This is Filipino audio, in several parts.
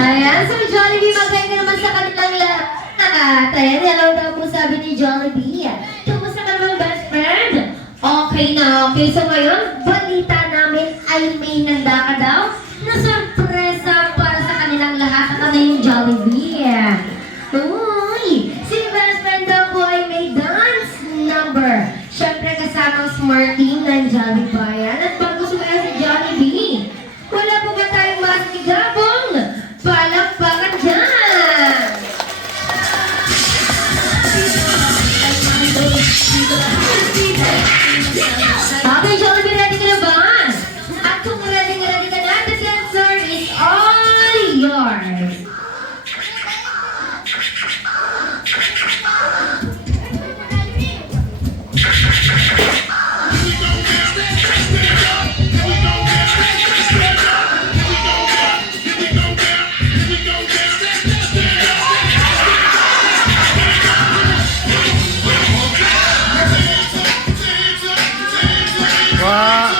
Ayan, so Jollibee, magaling ka naman sa kanilang lahat. Ayan, hello daw po sabi ni Jollibee. Kumusta ka naman, best friend? Okay na, okay. So ngayon, balita namin ay may handa ka daw na sorpresa para sa kanilang lahat. At ano yung Jollibee? Uy, si best friend daw po ay may dance number. Siyempre kasama ang smart team ng Jollibee Bayan. At bago sumaya si Jollibee, wala po ba tayong masigabong? Palakpakan dyan! Okay, Jollibee, ready ka na ba? At kung ready ka na, the dancer is all yours! Wah.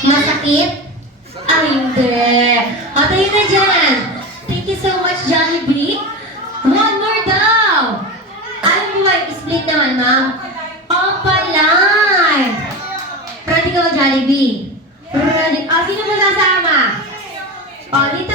Masakit? Ay, hindi. O, tayo na dyan. Thank you so much, Jollibee. One more daw. Ayaw mo ba split naman, ma'am? Opalay. Ready ka ba, Jollibee? Ready. O, sino mo sasama? O, dito